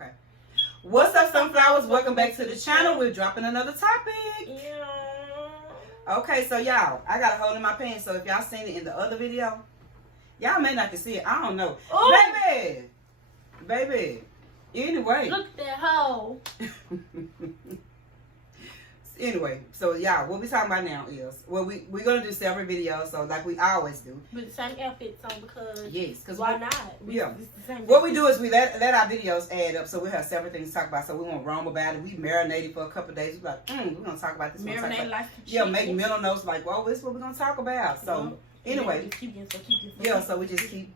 Okay. What's up, Sunflowers? Welcome back to the channel. We're dropping another topic. Yeah. Okay, so y'all, I got a hole in my pants. So if y'all seen it in the other video, y'all may not can see it. I don't know. Ooh. Baby. Anyway. Look at that hole. Anyway, so y'all, what we talking about now is, well, we're gonna do several videos, so like we always do. With the same outfits on because yes, why not? Yeah. It's the same What we do is we let our videos add up, so we have several things to talk about. So we won't roam about it. We marinated for a couple of days. We're like, we're gonna talk about this. Marinate like make mental notes like, well, this is what we're gonna talk about. So anyway, so we just keep,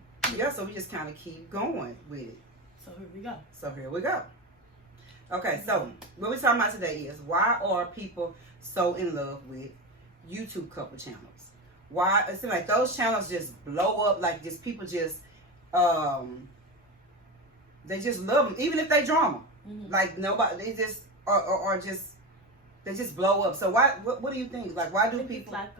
so we just kind of keep going with it. So here we go. Okay, so what we're talking about today is, why are people so in love with YouTube couple channels? Why it seems like those channels just blow up, like just people just they just love them, even if they drama. Like nobody, they just or just they just blow up. So why? What do you think? Like, why do people? Like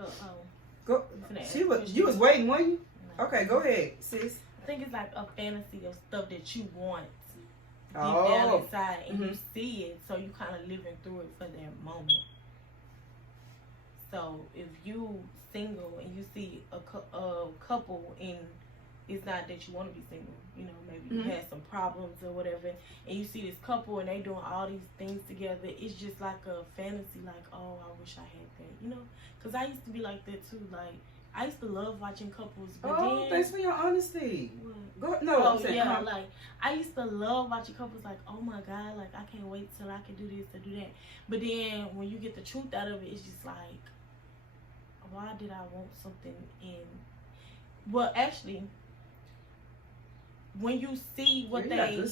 you was waiting, weren't you? No. Okay, go ahead, sis. I think it's like a fantasy of stuff that you want deep down inside, and you see it, so you kind of living through it for that moment. So if you single and you see a couple, and it's not that you want to be single, you know, maybe you had some problems or whatever, and you see this couple and they doing all these things together, it's just like a fantasy, like, oh, I wish I had that, you know, because I used to be like that too. Like, I used to love watching couples, but then, thanks for your honesty. Like, I used to love watching couples, like, oh my God, like, I can't wait till I can do this or do that. But then when you get the truth out of it, it's just like, why did I want something in? Well, actually, when you see what go ahead.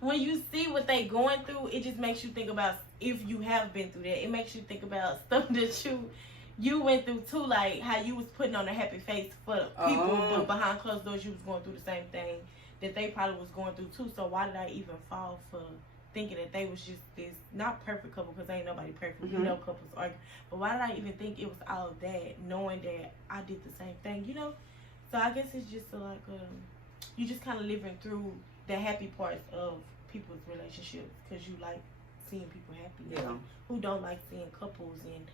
When you see what they going through, it just makes you think about, if you have been through that, it makes you think about stuff that you went through too, like how you was putting on a happy face for people, but behind closed doors you was going through the same thing that they probably was going through too. So why did I even fall for thinking that they was just this not perfect couple, because ain't nobody perfect, you know, couples argue, but why did I even think it was all of that, knowing that I did the same thing, you know? So I guess it's just like you just kind of living through the happy parts of people's relationships, because you like seeing people happy. Yeah. Who don't like seeing couples and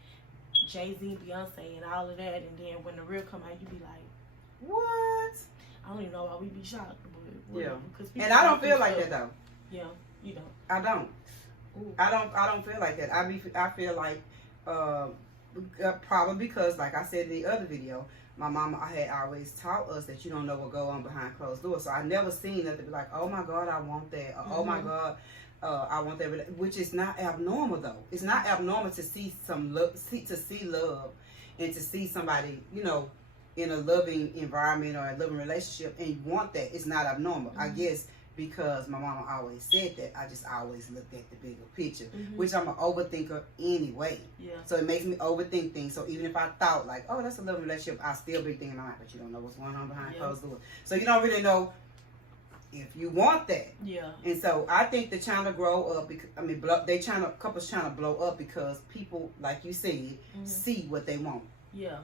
Jay-Z, Beyonce, and all of that, and then when the real come out, you be like, what? I don't even know why we be shocked, but yeah. And I don't feel like that though. Yeah, you don't. I don't. Ooh. I don't feel like that. I feel like probably because, like I said in the other video, my mama had always taught us that you don't know what go on behind closed doors. So I never seen nothing be like, oh my God, I want that, or oh my God, I want that, which is not abnormal though. It's not abnormal to see some love, to see love, and to see somebody, you know, in a loving environment or a loving relationship, and you want that. It's not abnormal. I guess because my mama always said that, I just always looked at the bigger picture, which I'm an overthinker anyway. Yeah. So it makes me overthink things. So even if I thought like, oh, that's a loving relationship, I still be thinking, but you don't know what's going on behind closed doors. So you don't really know if you want that. Yeah. And so I think the channel grow up because, I mean, couples trying to blow up because people, like you said, see what they want. Yeah.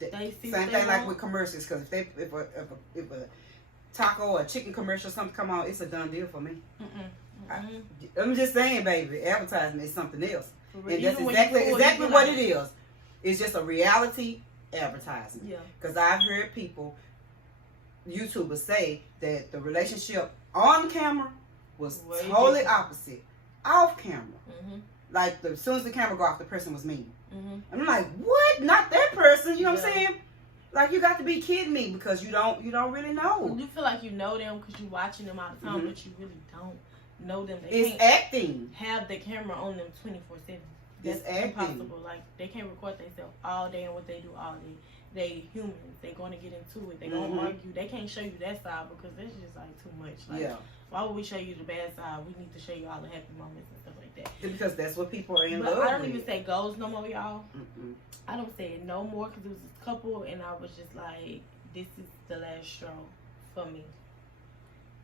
They see same thing like with commercials, because if a taco or chicken commercial or something come on, it's a done deal for me. I'm just saying, baby, advertisement is something else. And that's exactly what it is. It's just a reality advertisement. Yeah. Because I've heard people, YouTubers, say that the relationship on camera was totally opposite off camera. Like as soon as the camera go off, the person was mean. I'm like, what? Not that person? You know what I'm saying? Like, you got to be kidding me, because you don't really know. You feel like you know them because you're watching them all the time, but you really don't know them. It's acting. Have the camera on them 24/7. That's impossible. Like, they can't record themselves all day and what they do all day. They humans. They're going to get into it. They're going to argue. They can't show you that side because that's just like too much. Like, why would we show you the bad side? We need to show you all the happy moments and stuff like that. Because that's what people are in love with. I don't even say goals no more, y'all. I don't say it no more, because it was this couple and I was just like, this is the last straw for me.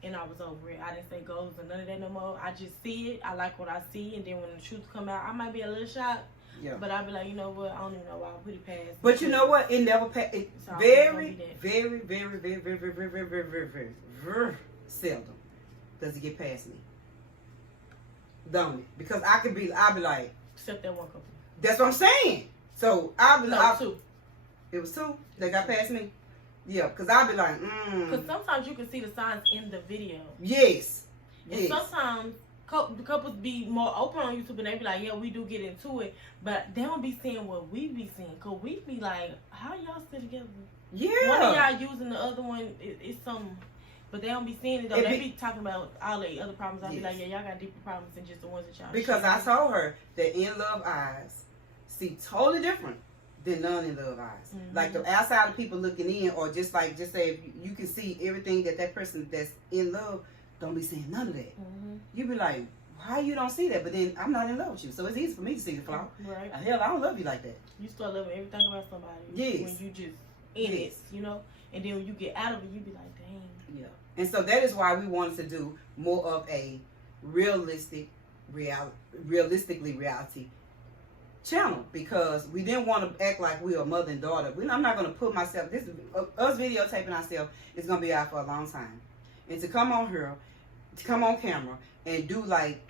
And I was over it. I didn't say goals or none of that no more. I just see it. I like what I see. And then when the truth come out, I might be a little shocked. Yeah. But I'll be like, you know what? I don't even know why I put it past. But you know what? It never passed. Very, very, very, very, very, very, very, very, very, very, very seldom does it get past me? Don't it? Because I'll be like, except that one couple. That's what I'm saying. So I'll be like, two. It was two that got past me. Yeah, because I'll be like, Because sometimes you can see the signs in the video. Yes. And sometimes the couples be more open on YouTube and they be like, yeah, we do get into it, but they don't be seeing what we be seeing. Because we be like, how y'all still together? Yeah. One of y'all using the other one is something. But they don't be seeing it though. They be talking about all the other problems. I be like, yeah, y'all got deeper problems than just the ones that y'all Because share. I told her that in love eyes see totally different than none in love eyes. Mm-hmm. Like the outside of people looking in, or just say if you can see everything that person that's in love don't be seeing none of that. Mm-hmm. You be like, why you don't see that? But then I'm not in love with you, so it's easy for me to see the flaw. Right. Hell, I don't love you like that. You start loving everything about somebody. Yes. When you just in it, you know. And then when you get out of it, you be like, dang. Yeah. And so that is why we wanted to do more of a realistically reality channel, because we didn't want to act like we are mother and daughter. I'm not going to put myself, us videotaping ourselves is going to be out for a long time. And to come on here, to come on camera and do like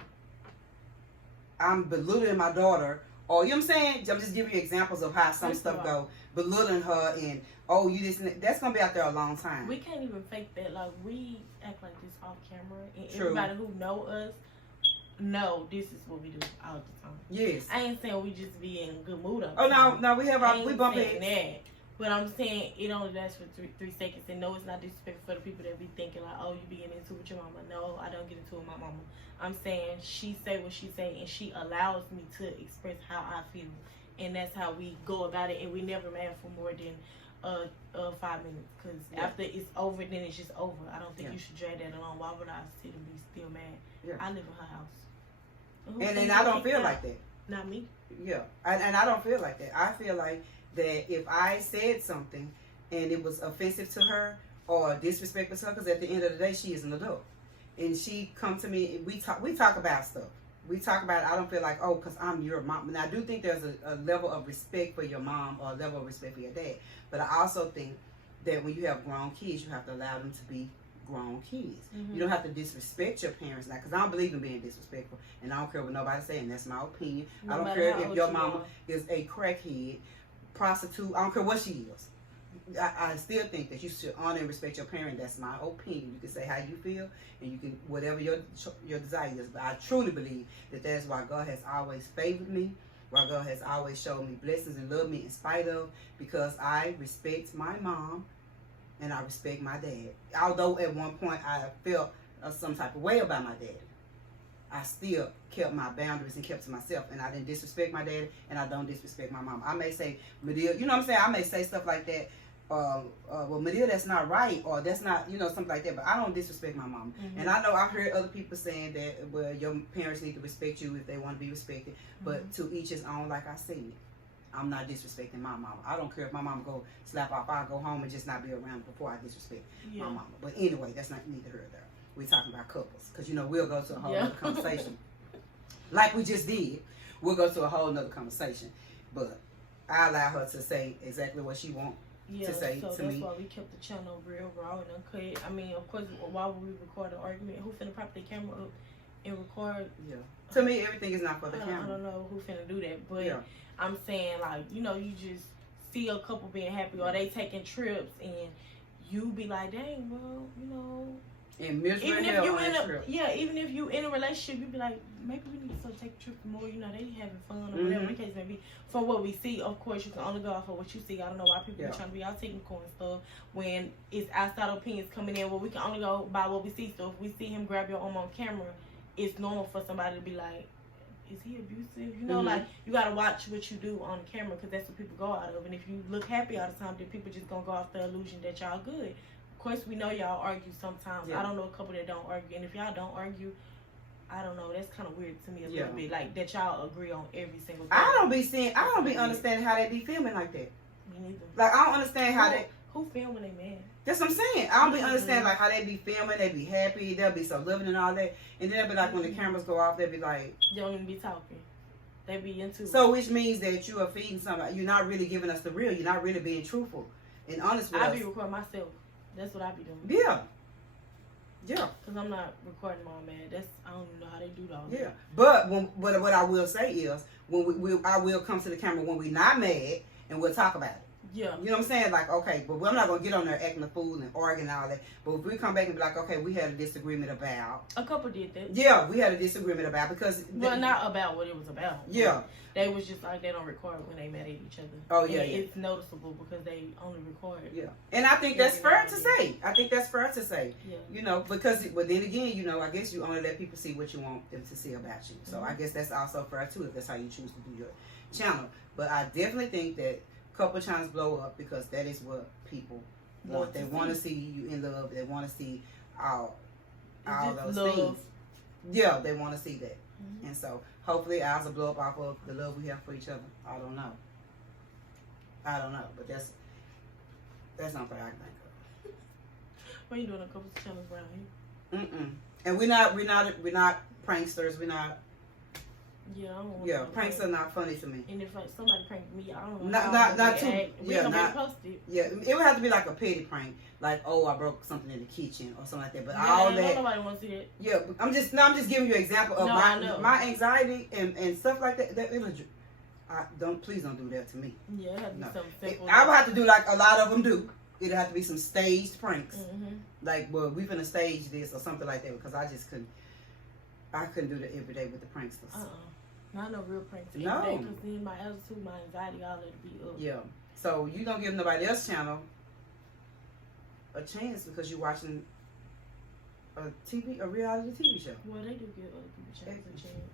I'm belittling my daughter, or you know what I'm saying? I'm just giving you examples of how some stuff go, belittling her and you this and that. That's gonna be out there a long time. We can't even fake that. Like we act like this off camera, and True. everybody who know us know this is what we do all the time. Yes. I ain't saying we just be in good mood up. Oh no, we have we bump saying heads. that. But I'm saying it only lasts for three seconds, and no, it's not disrespectful for the people that be thinking like, oh, you be getting into it with your mama. No, I don't get into it with my mama. I'm saying she say what she say, and she allows me to express how I feel, and that's how we go about it. And we never mad for more than 5 minutes, because after it's over, then it's just over. I don't think you should drag that along. Why would I sit and be still mad? Yeah. I live in her house, and then I don't feel like that. Not me. Yeah, and I don't feel like that. I feel like that if I said something and it was offensive to her or disrespectful to her, because at the end of the day, she is an adult, and she come to me and we talk about stuff. We talk about it. I don't feel like, oh, because I'm your mom. And I do think there's a level of respect for your mom or a level of respect for your dad. But I also think that when you have grown kids, you have to allow them to be grown kids. Mm-hmm. You don't have to disrespect your parents now, because I don't believe in being disrespectful, and I don't care what nobody says, and that's my opinion. I don't care if your mama is a crackhead, prostitute. I don't care what she is. I still think that you should honor and respect your parent. That's my opinion. You can say how you feel, and you can whatever your desire is. But I truly believe that that's why God has always favored me, why God has always showed me blessings and loved me in spite of, because I respect my mom and I respect my dad. Although at one point I felt some type of way about my dad, I still kept my boundaries and kept to myself, and I didn't disrespect my dad, and I don't disrespect my mom. I may say, Medea, you know what I'm saying? I may say stuff like that. Well, Medea, that's not right, or that's not, something like that. But I don't disrespect my mom. Mm-hmm. And I know I've heard other people saying that, well, your parents need to respect you if they want to be respected. Mm-hmm. But to each his own, like I said. I'm not disrespecting my mama. I don't care if my mama go slap off, I'll go home and just not be around before I disrespect my mama. But anyway, that's not neither here or there. We're talking about couples, because we'll go to a whole other conversation. Like we just did. We'll go to a whole nother conversation. But I allow her to say exactly what she wants to say to me. That's why we kept the channel real raw and uncut. I mean, of course, why would we record an argument? Who finna prop their camera up and record? Yeah. To me, everything is not for the camera. I don't know who finna do that, but I'm saying, like, you just see a couple being happy, or they taking trips, and you be like, dang, well, and misery even if you even if you in a relationship, you be like, maybe we need to take a trip more. They having fun or whatever the case may be. From what we see, of course, you can only go off of what you see. I don't know why people are trying to be all technical and stuff when it's outside opinions coming in. Well, we can only go by what we see. So if we see him grab your arm on camera, it's normal for somebody to be like, is he abusive? Like, you gotta watch what you do on camera, because that's what people go out of. And if you look happy all the time, then people just gonna go off the illusion that y'all good. Of course, we know y'all argue sometimes. I don't know a couple that don't argue, and if y'all don't argue, I don't know. That's kind of weird to me a little bit. Like that y'all agree on every single thing. I don't be understanding how they be filming like that. Me neither. Like, I don't understand how they. Who film when they mad? That's what I'm saying. I don't be understanding like how they be filming. They be happy. They'll be so loving and all that. And then they'll be like, when the cameras go off, they'll be like, they don't even be talking. They be into. So which means that you are feeding somebody. You're not really giving us the real. You're not really being truthful and honest with us. I be recording myself. That's what I be doing. Yeah. Because I'm not recording my man. I don't even know how they do that. Yeah. But what I will say is, when I will come to the camera when we're not mad, and we'll talk about it. Yeah. You know what I'm saying? Like, okay, but I'm not going to get on there acting a fool and arguing and all that. But if we come back and be like, okay, we had a disagreement about. A couple did that. Yeah, we had a disagreement about because. Well, not about what it was about. Yeah. They was just like, they don't record when they mad at each other. Oh, yeah, and yeah. It's noticeable because they only record. Yeah. And I think that's fair to say. I think that's fair to say. Yeah. You know, because, but then again, you know, I guess you only let people see what you want them to see about you. So I guess that's also fair too if that's how you choose to do your channel. But I definitely think that couple channels blow up because that is what people want. They want to see you in love. They want to see all those things. Yeah, they want to see that. Mm-hmm. And so hopefully ours will blow up off of the love we have for each other. I don't know, but that's not what I think of. What are you doing a couple channels around here? And we're not pranksters. We're not. Yeah, I don't want yeah, pranks are not funny to me. And if somebody pranked me, I don't know. Not too. Yeah, not posted. Yeah, it would have to be like a petty prank, like I broke something in the kitchen or something like that. But yeah, all that. Nobody wants to see that. Yeah, I'm just giving you an example of my anxiety and stuff like that. Please don't do that to me. Yeah, it has to be something simple. I would have to do like a lot of them do. It'd have to be some staged pranks, like we finna stage this or something like that because I just couldn't. I couldn't do that every day with the pranksters. Not no real pranks. No. Because then my attitude, my anxiety, all that be up. Yeah. So you don't give nobody else's channel a chance because you're watching a reality TV show. Well, they do give other people channels a chance.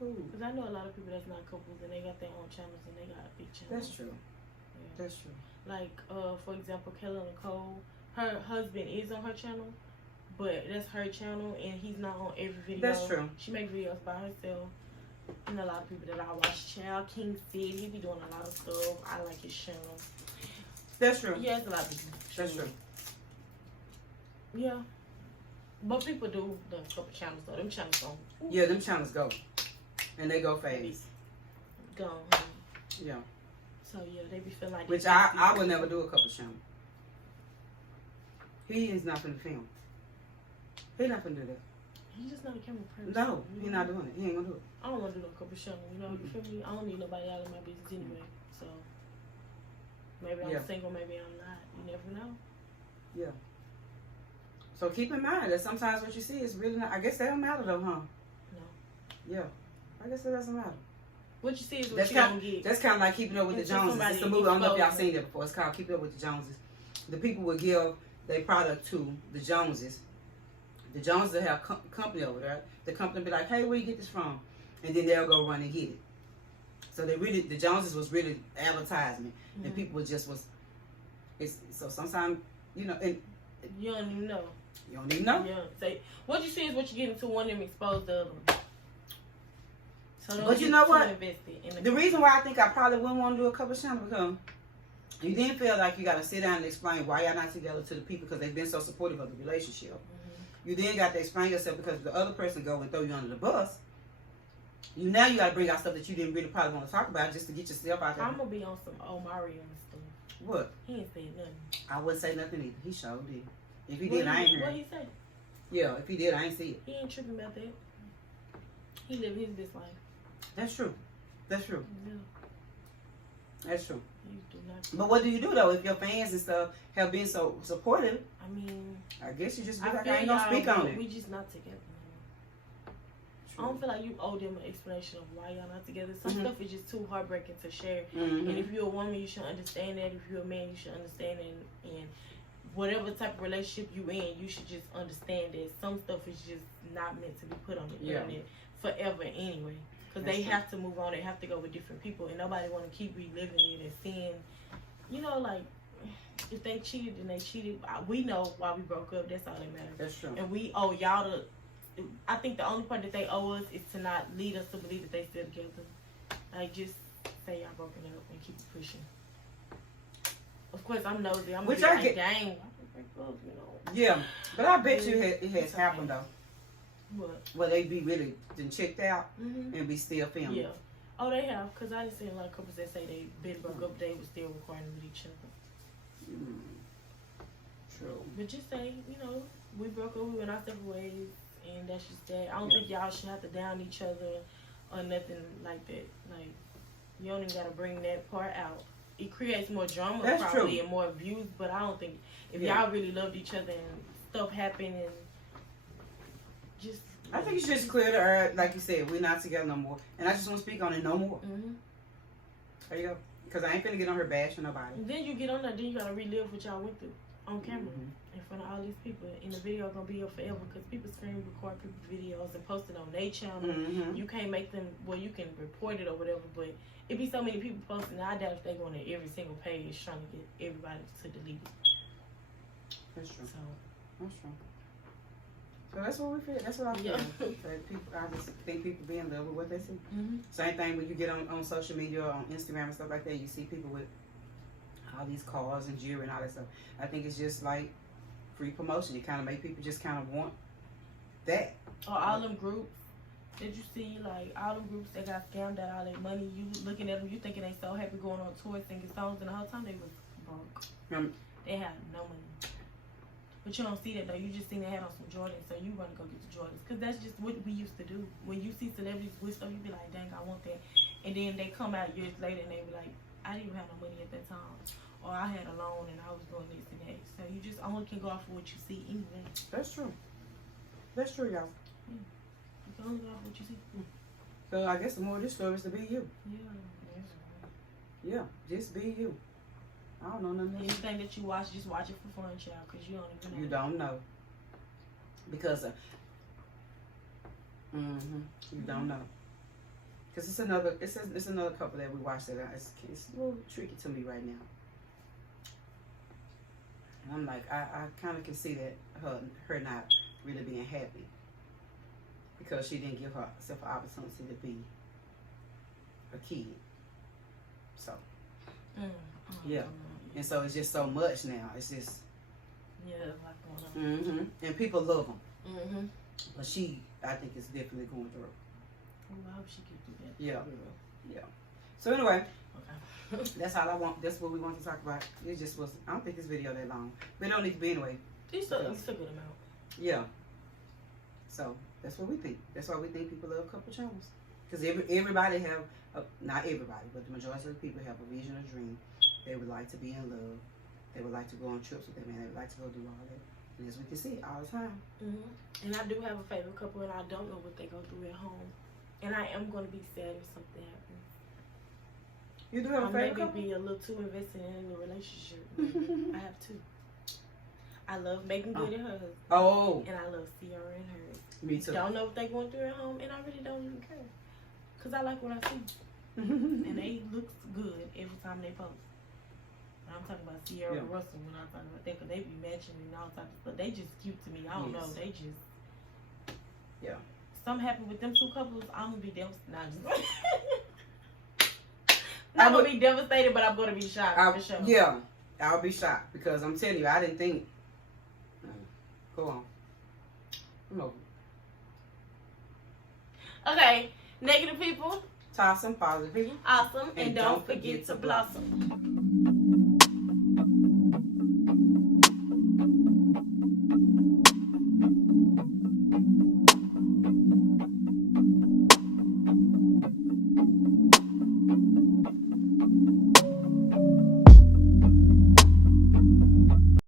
Who? Because I know a lot of people that's not couples and they got their own channels and they got big channels. That's true. Yeah. That's true. Like, for example, Kayla Nicole, her husband is on her channel. But that's her channel, and he's not on every video. That's true. She makes videos by herself. And a lot of people that I watch, Child King Sid, he be doing a lot of stuff. I like his channel. That's true. Yeah, it's a lot of people. That's true. Yeah. But people do the couple channels, though. Them channels go. Yeah, them channels go. And they go fast. Gone. Yeah. So, yeah, they be feeling like... Which I would never do a couple channel. He is not finna film. He not gonna do that. He's just not a camera person. No, he's not doing it. He ain't gonna do it. I don't want to do no couple channel. You know, you feel me? I don't need nobody out of my business anyway. So maybe I'm single, maybe I'm not. You never know. Yeah. So keep in mind that sometimes what you see is really not. I guess that don't matter though, huh? No. Yeah. I guess that doesn't matter. What you see is what you don't get. That's kind of like Keeping Up with the Joneses. It's a movie. I don't know if y'all seen that before. It's called Keeping Up with the Joneses. The people will give their product to the Joneses. The Joneses have company over there. The company be like, hey, where you get this from? And then they'll go run and get it. So the Joneses was really advertisement. And people so sometimes, you know, and you don't even know. You don't even know? Yeah. Say, what you see is what you get into. One of them exposed the other one. So but you know what? The reason why I think I probably wouldn't want to do a couple channels because you then feel like you got to sit down and explain why y'all not together to the people because they've been so supportive of the relationship. You then got to explain yourself because the other person go and throw you under the bus. Now you got to bring out stuff that you didn't really probably want to talk about just to get yourself out there. I'm going to be on some Omari and stuff. What? He ain't saying nothing. I wouldn't say nothing either. He sure did. If he did, I ain't heard. What he say? Yeah, if he did, I ain't see it. He ain't tripping about that. He live his best life. That's true. That's true. Yeah. That's true. You do not. But what do you do though if your fans and stuff have been so supportive? I mean, I guess you just be like, I ain't gonna speak on it. We just not together. I don't feel like you owe them an explanation of why y'all not together. Some stuff is just too heartbreaking to share. And if you're a woman, you should understand that. If you're a man, you should understand it. And whatever type of relationship you in, you should just understand that some stuff is just not meant to be put on the internet forever anyway. Because they have to move on. They have to go with different people. And nobody want to keep reliving it and seeing, you know, like, if they cheated, then they cheated. We know why we broke up. That's all that matters. That's true. And we owe y'all to... I think the only part that they owe us is to not lead us to believe that they still together. Like, just say y'all broken up and keep it pushing. Of course, I'm nosy. I'm Which I I get. Dang, why they break up, you know? Yeah, but I bet you it has happened though. What? Well, they be really been checked out and be still filming. Yeah. Oh, they have. Because I done seen a lot of couples that say they been broke up, they was still recording with each other. True. But just say, you know, we broke up. We went our separate ways, and that's just that. I don't think y'all should have to down each other or nothing like that. Like, you don't even gotta bring that part out. It creates more drama, That's probably, true. and more views. But I don't think if y'all really loved each other and stuff happened and just. I think you should just clear the air, like you said. We're not together no more, and I just want to speak on it no more. There you go. Because I ain't finna get on her bashing nobody. And then you get on there, then you gotta relive what y'all went through on camera in front of all these people. And the video gonna be up forever because people screen record people's videos and post it on their channel. You can't make them, well, you can report it or whatever, but it be so many people posting. I doubt if they go on every single page trying to get everybody to delete it. That's true. So that's true. So that's what we feel. That's what I feel. That people, I just think people be in love with what they see. Same thing when you get on social media or on Instagram and stuff like that. You see people with all these cars and jewelry and all that stuff. I think it's just like free promotion. It kind of make people just kind of want that. Or all them groups that you see, like all them groups that got scammed out all their money. You looking at them, you thinking they so happy going on tour singing songs, and the whole time they was broke. They had no money. But you don't see that though. You just seen they had on some Jordans, so you want to go get the Jordans. Because that's just what we used to do. When you see celebrities with stuff, you be like, dang, I want that. And then they come out years later and they be like, I didn't even have no money at that time. Or I had a loan and I was doing this and that. So you just only can go off of what you see anyway. That's true. That's true, y'all. Yeah. You can only go off of what you see. So I guess the more of this story is to be you. Yeah. Yeah, just be you. I don't know nothing else. Anything that you watch, just watch it for fun, child, because you don't even know. You don't know. Because you don't know. Because it's another couple that we watched that it's a little tricky to me right now. And I'm like, I kind of can see that her not really being happy because she didn't give herself an opportunity to be a kid. So, yeah. And so it's just so much now. It's just. Yeah, there's a lot going on. And people love them. But she, I think, is definitely going through. Oh, I hope she can do that. Yeah. So anyway, that's all I want. That's what we want to talk about. It just was. I don't think this video that long, but it don't need to be anyway. It's a good amount. Yeah. So that's what we think. That's why we think people love couple channels. Because everybody have, not everybody, but the majority of the people have a vision or dream. They would like to be in love. They would like to go on trips with their man. They would like to go do all that. And as we can see all the time. And I do have a favorite couple, and I don't know what they go through at home. And I am going to be sad if something happens. You do have a favorite couple? Maybe be a little too invested in the relationship. I have two. I love Megan Good and her husband. Oh. And I love Sierra and hers. Me too. Don't know what they going through at home, and I really don't even care. Because I like what I see. And they look good every time they post. I'm talking about Sierra and Russell when I'm talking about that, because they be matching and all types of stuff. They just cute to me. I don't know. They just. Yeah. Something happened with them two couples, I'm going to be devastated. I'm going to be devastated, but I'm going to be shocked for sure. Yeah. I'll be shocked because I'm telling you, I didn't think. Go on. I'm over. Okay. Negative people. Awesome. Positive people. Awesome. And don't forget to blossom.